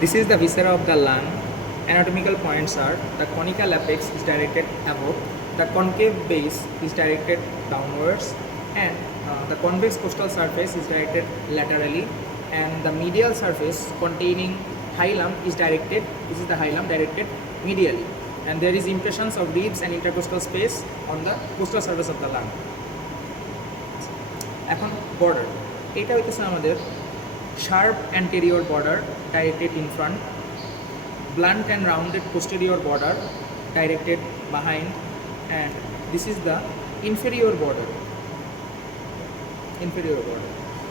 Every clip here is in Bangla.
This is the viscera of the lung. Anatomical points are the conical apex is directed above, the concave base is directed downwards, and the convex costal surface is directed laterally, and the medial surface containing hilum is directed, this is the hilum directed medially, and there is impressions of ribs and intercostal space on the costal surface of the lung. এখন বর্ডার, এটা হইতেছে আমাদের sharp anterior border directed in front, blunt and rounded posterior border directed behind, and this is the inferior border.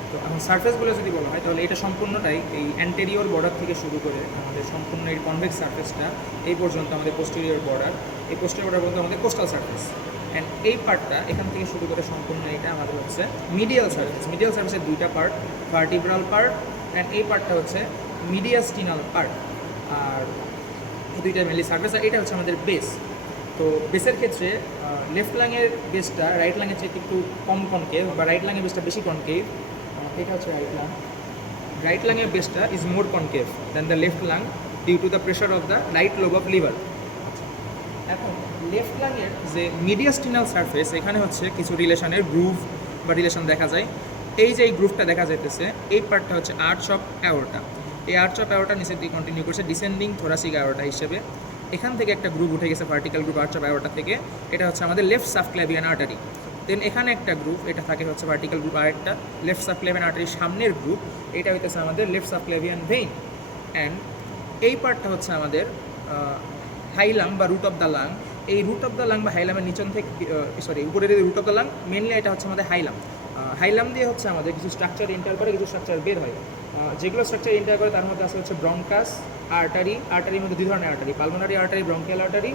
তো এখন সারফেসগুলো যদি বলা হয় তাহলে এটা সম্পূর্ণটাই এই অ্যান্টেরিয়র বর্ডার থেকে শুরু করে আমাদের সম্পূর্ণ এই কনভেক্স সারফেসটা এই পর্যন্ত আমাদের পোস্টেরিয়র বর্ডার, এই পোস্টেরিয়র বর্ডার পর্যন্ত আমাদের কোস্টাল সারফেস, অ্যান্ড এই পার্টটা এখান থেকে শুরু করে সম্পূর্ণ এটা আমাদের হচ্ছে মিডিয়াল সারফেস। মিডিয়াল সারফেসের দুইটা পার্ট, ভার্টিব্রাল পার্ট অ্যান্ড এই পার্টটা হচ্ছে মিডিয়াস্টিনাল পার্ট, আর এই দুইটা মেনলি সারফেস, আর এটা হচ্ছে আমাদের বেস। তো বেসের ক্ষেত্রে লেফট লাংয়ের বেসটা রাইট লাংয়ের চেয়ে একটু কম কনকেভ, বা রাইট লাংয়ের বেসটা বেশি কনকেভ। এটা হচ্ছে রাইট লাং। রাইট লাংয়ের বেসটা is more concave than the left lung due to the pressure of the right lobe of liver. এখন লেফট লাংয়ের যে মিডিয়াস্টিনাল সারফেস, এখানে হচ্ছে কিছু রিলেশনের গ্রুভ বা রিলেশন দেখা যায়। এই যে এই গ্রুভটা দেখা যাইতেছে, এই পার্টটা হচ্ছে আর্চ অফ অ্যাওর্টা। এই আর্চ অফ অ্যাওর্টা নিচের দিকে কন্টিনিউ করছে ডিসেন্ডিং থোরাসিক অ্যাওর্টা হিসেবে। এখান থেকে একটা গ্রুপ উঠে গেছে, vertical group arch of aorta থেকে, এটা হচ্ছে আমাদের লেফট সাবক্ল্যাভিয়ান আর্টারি। দেন এখানে একটা গ্রুপ, এটা থাকে হচ্ছে ভার্টিক্যাল গ্রুপ, আরেকটা লেফট সাবক্ল্যাভিয়ান আর্টারির সামনের গ্রুপ, এটা হইতেছে আমাদের লেফট সাবক্ল্যাভিয়ান ভেইন। অ্যান্ড এই পার্টটা হচ্ছে আমাদের হাইলাম বা রুট অফ দ্য লাং। এই রুট অফ দ্য লাং বা হাইলামের নিচন থেকে উপরের root of the lung, mainly এটা হচ্ছে আমাদের হাইলাম। হাইলাম দিয়ে হচ্ছে আমাদের কিছু স্ট্রাকচার এন্টার করে, কিছু স্ট্রাকচার বের হয়। যেগুলো স্ট্রাকচার এন্টার করে তার মধ্যে আছে হচ্ছে ব্রঙ্কাস, আর্টারি। আর্টারির মধ্যে দুই ধরনের artery, pulmonary artery, bronchial artery,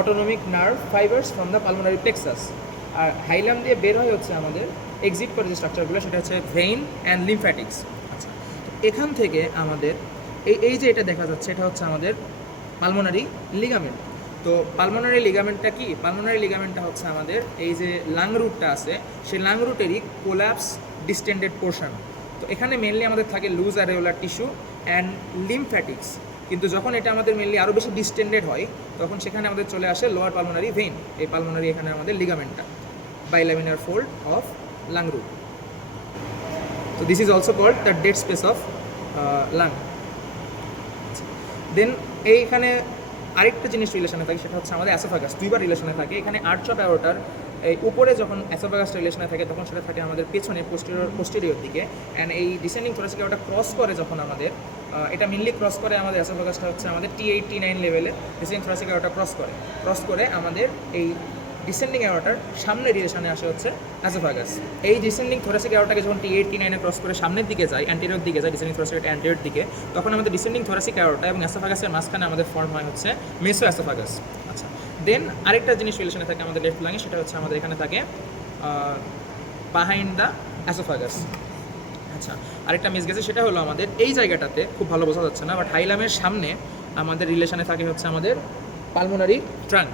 autonomic nerve fibres from the pulmonary plexus. আর হাইলাম দিয়ে বের হয় হচ্ছে আমাদের এক্সিট করে যে স্ট্রাকচারগুলো, সেটা হচ্ছে ভেইন অ্যান্ড লিমফ্যাটিক্স। আচ্ছা, এখান থেকে আমাদের এই যে এটা দেখা যাচ্ছে, এটা হচ্ছে আমাদের পালমোনারি লিগামেন্ট। তো পালমোনারি লিগামেন্টটা কি? পালমোনারি লিগামেন্টটা হচ্ছে আমাদের এই যে লাং রুটটা আছে, সেই লাং রুটেরই কোলাপস ডিস্টেন্ডেড পোর্শন। তো এখানে মেনলি আমাদের থাকে লুজ অ্যারেওলার টিস্যু অ্যান্ড লিমফ্যাটিক্স, কিন্তু যখন এটা আমাদের মেনলি আরও বেশি ডিস্টেন্ডেড হয় তখন সেখানে আমাদের চলে আসে লোয়ার পালমোনারি ভেইন। এই পালমোনারি এখানে আমাদের লিগামেন্টটা bilaminar fold of lung root. তো this is also called the dead space of lung. Then এইখানে আরেকটা জিনিস রিলেশনে থাকে, সেটা হচ্ছে আমাদের অ্যাসোফাগাস। দুইবার রিলেশনে থাকে। এখানে আর্চ অফ অ্যাওর্টার এই উপরে যখন অ্যাসোফাগাস রিলেশনে থাকে তখন সেটা থাকে আমাদের পেছনে পোস্টেরিয়র দিকে, অ্যান্ড এই ডিসেন্ডিং থোরাসিক অ্যাওর্টা ক্রস করে যখন আমাদের এটা মেনলি ক্রস করে আমাদের অ্যাসোফাগাসটা হচ্ছে আমাদের T8-T9 লেভেলে ডিসেন্ডিং থোরাসিক অ্যাওর্টা ক্রস করে আমাদের এই ডিসেন্ডিং অ্যাওর্টার সামনে রিলেশনে আসে হচ্ছে অ্যাসোফাগাস। এই ডিসেন্ডিং থোরাসিক অ্যাওর্টাকে যখন T8-T9 ক্রস করে সামনের দিকে যায়, অ্যান্টেরিয়র দিকে যায়, ডিসেন্ডিং থোরাসিক অ্যান্টেরিয়র দিকে, তখন আমাদের ডিসেন্ডিং থোরাসিক অ্যাওর্টা এবং অ্যাসোফাগাসের মাঝখানে আমাদের ফর্ম হয় হচ্ছে মেসো অ্যাসোফাগাস। আচ্ছা, দেন আরেকটা জিনিস রিলেশনে থাকে আমাদের লেফট লাঙে, সেটা হচ্ছে আমাদের এখানে থাকে বাহাইন্ড দ্য অ্যাসোফাগাস। আচ্ছা, আরেকটা মিস গেছে, সেটা হলো আমাদের এই জায়গাটাতে খুব ভালো বোঝা যাচ্ছে না, বাট হাইলামের সামনে আমাদের রিলেশনে থাকে হচ্ছে আমাদের pulmonary trunk.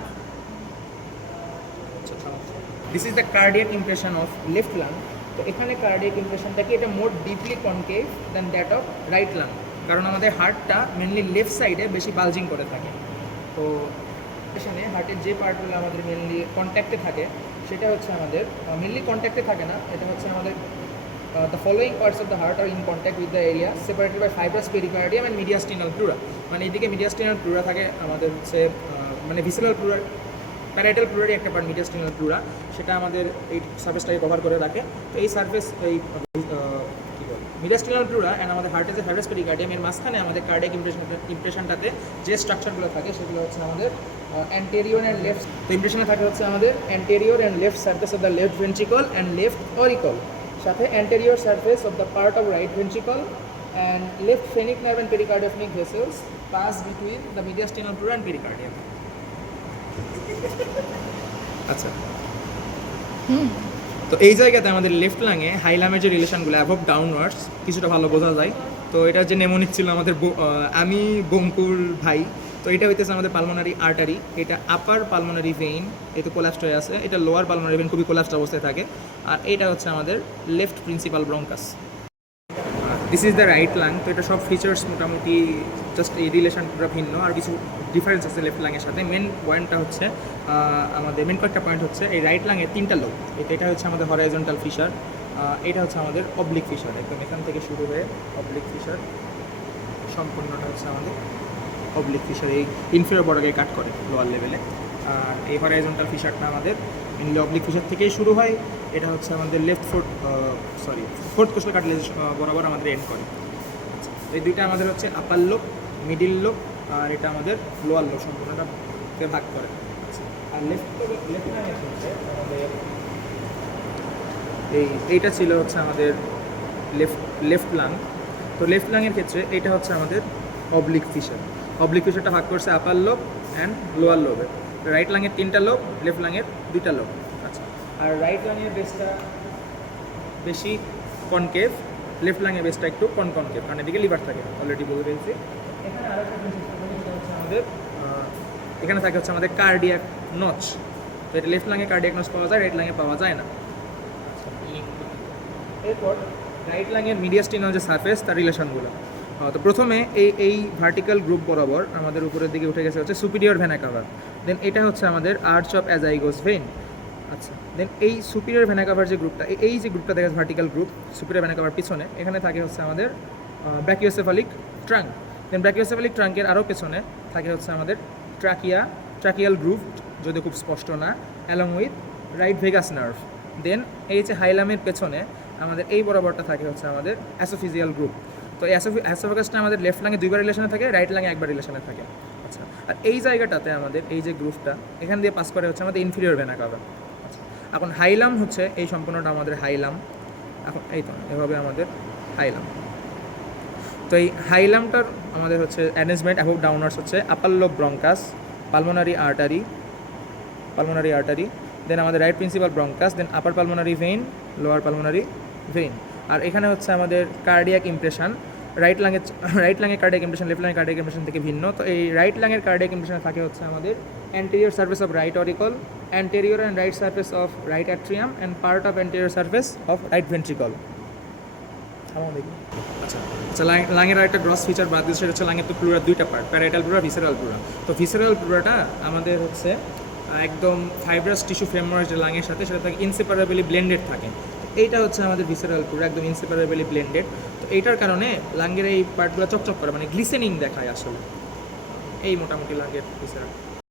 This is the cardiac impression of left lung. তো এখানে কার্ডিয়াক ইমপ্রেশনটা কি, এটা more deeply concave than that of right lung, কারণ আমাদের হার্টটা মেনলি লেফট সাইডে বেশি বালজিং করে থাকে। তো এখানে হার্টের যে পার্টগুলো আমাদের মেনলি কন্ট্যাক্টে থাকে সেটা হচ্ছে আমাদের মেনলি কন্ট্যাক্টে থাকে না, এটা হচ্ছে আমাদের the following parts of the heart are in contact with the area separated by fibrous pericardium and mediastinal pleura। মানে এইদিকে মিডিয়াস্টিনাল প্লুরা থাকে আমাদের হচ্ছে মানে ভিসেরাল প্লুরা, প্যারাইটাল প্লুরারই একটা পার্ট মিডিয়াস্টিনাল প্লুরা, সেটা আমাদের এই সার্ফেসটাকে কভার করে রাখে। তো এই সার্ফেস এই কী বলে মিডিয়াস্টিনাল প্লুরা অ্যান্ড আমাদের হার্টের যে ফাইব্রাস পেরিকার্ডিয়াম, এর মাঝখানে আমাদের কার্ডিয়াক ইমপ্রেশনটাতে যে স্ট্রাকচারগুলো থাকে সেগুলো হচ্ছে আমাদের অ্যান্টেরিয়র অ্যান্ড লেফট। তো ইমপ্রেশনে থাকে হচ্ছে আমাদের anterior and left surface of the left ventricle and left oracle, সাথে anterior surface of the part of right ventricle and left phrenic nerve and pericardiophrenic vessels pass between the mediastinal pleura and pericardium. আচ্ছা, তো এই জায়গাতে আমাদের লেফট লাঙে হাইলামের যে রিলেশনগুলো অ্যাবভ ডাউনওয়ার্ডস কিছুটা ভালো বোঝা যায়। তো এটা যে নেমোনিক ছিল আমাদের আমি বঙ্কুর ভাই। তো এটা হইতেছে আমাদের পালমোনারি আর্টারি, এটা আপার পালমোনারি ভেইন, এই তো কোলাপসড হয়ে আছে, এটা লোয়ার পালমোনারি ভেইন খুবই কোলাপসড অবস্থায় থাকে, আর এটা হচ্ছে আমাদের left principal bronchus. This is the right lung. তো এটা সব ফিচার্স মোটামুটি জাস্ট এই রিলেশন পুরো ভিন্ন, আর কিছু ডিফারেন্স আছে লেফট লাংয়ের সাথে। মেন পয়েন্টটা হচ্ছে আমাদের মেন কয়েকটা পয়েন্ট হচ্ছে এই রাইট লাংয়ের 3টা লোব। এটা হচ্ছে আমাদের হরাইজন্টাল ফিশার, এটা হচ্ছে আমাদের অবলিক ফিশার, একদম এখান থেকে শুরু হয়ে অবলিক ফিশার সম্পূর্ণটা হচ্ছে আমাদের অবলিক ফিশার, এই ইনফিরিয়র বর্ডারকে কাট করে লোয়ার লেভেলে। আর এই হরাইজন্টাল ফিশারটা আমাদের মেনলি অবলিক ফিশার থেকেই শুরু হয়। এটা হচ্ছে আমাদের ফোর্থ কোস্টাল কার্টিলেজ বরাবর আমাদের এন্ড করে। এই দুইটা আমাদের হচ্ছে আপার লোব, মিডিল লোব, আর এটা আমাদের লোয়ার লোব, সম্পূর্ণটা ভাগ করে। আর লেফট লাইনের ক্ষেত্রে আমাদের এইটা ছিল হচ্ছে আমাদের লেফট লাং। তো লেফট লাংয়ের ক্ষেত্রে এইটা হচ্ছে আমাদের অবলিক ফিশার। অবলিক ফিশারটা ভাগ করছে আপার লোব অ্যান্ড লোয়ার লোবে। রাইট লাংয়ের 3টা লোব, লেফট লাংয়ের 2টা লোব। আচ্ছা, আর রাইট লাংয়ের বেসটা বেশি কনকেভ, লেফট লাংয়ের বেসটা একটু কনকেভ, কারণ এদিকে লিভার থাকে, অলরেডি বলে ফেলছি। এখানে আরেকটা জিনিস হচ্ছে আমাদের এখানে থাকে হচ্ছে আমাদের কার্ডিয়াক নচ। তো এটা লেফট লাংয়ে কার্ডিয়াক নচ পাওয়া যায়, রাইট লাংয়ে পাওয়া যায় না। এরপর রাইট লাংয়ের মিডিয়াস্টিনাল যে সারফেস তার রিলেশনগুলো। তো প্রথমে এই ভার্টিক্যাল গ্রুপ বরাবর আমাদের উপরের দিকে উঠে গেছে হচ্ছে সুপিরিয়র ভেনা কাভার। দেন এটা হচ্ছে আমাদের আর্চ অফ অ্যাজাইগোস ভেইন। আচ্ছা, দেন এই সুপিরিয়র ভেনা কাভার যে গ্রুপটা, এই যে গ্রুপটা দেখা যাচ্ছে vertical group superior vena cover পিছনে, এখানে থাকে হচ্ছে আমাদের ব্র্যাকিওসেফালিক ট্রাঙ্ক। দেন ব্র্যাকিওসেফালিক ট্রাঙ্কের আরও পেছনে থাকে হচ্ছে আমাদের ট্রাকিয়াল গ্রুপ, যদি খুব স্পষ্ট না, along with right vagus nerve. Then এই যে হাইলামের পেছনে আমাদের এই বরাবরটা থাকে হচ্ছে আমাদের অ্যাসোফিজিয়াল গ্রুপ। তো এই অ্যাসোফাগাসটা আমাদের লেফট লাঙে 2বার রিলেশনে থাকে, রাইট লাঙে 1বার রিলেশনে থাকে। আচ্ছা, আর এই জায়গাটাতে আমাদের এই যে গ্রুপটা এখান দিয়ে পাস করে হচ্ছে আমাদের ইনফিরিয়র ভেনা কাভা। আচ্ছা, এখন হাইলাম হচ্ছে এই সম্পূর্ণটা আমাদের হাইলাম। এখন এই তো এভাবে আমাদের হাইলাম। তো এই হাইলামটার আমাদের হচ্ছে অ্যারেঞ্জমেন্ট অ্যাবভ ডাউনার্স হচ্ছে upper lobe bronchus, pulmonary artery, then আমাদের right principal bronchus, then upper pulmonary vein, lower pulmonary vein. আর এখানে হচ্ছে আমাদের কার্ডিয়াক ইমপ্রেশন। রাইট লাঙের কার্ডিয়াক ইমপ্রেশন লেফট লাঙের কার্ডিয়াক ইমপ্রেশন থেকে ভিন্ন। তো এই রাইট লাঙের কার্ডিয়াক ইমপ্রেশনে থাকে হচ্ছে আমাদের anterior surface of right oracle, anterior and right surface of right atrium and part of anterior surface of right ventricle. আচ্ছা, লাঙের আরেকটা গ্রস ফিচার বাদ দিয়ে সেটা হচ্ছে লাঙের তো প্লুরার 2টা part, parietal pleura, visceral pleura. তো ভিসেরাল প্লুরাটা আমাদের হচ্ছে একদম ফাইব্রাস টিস্যু ফ্রেমওয়ার্ক যে লাঙের সাথে সেটা থাকে ইনসেপারেবলি ব্লেন্ডেড থাকে। এইটা হচ্ছে আমাদের ভিসেরাল প্লুরা, একদম ইনসেপারেবলি ব্লেন্ডেড। তো এইটার কারণে লাঙের এই পার্টগুলো চকচক করে, মানে গ্লিসেনিং দেখায় আসলে। এই মোটামুটি লাঙের ভিসেরাল।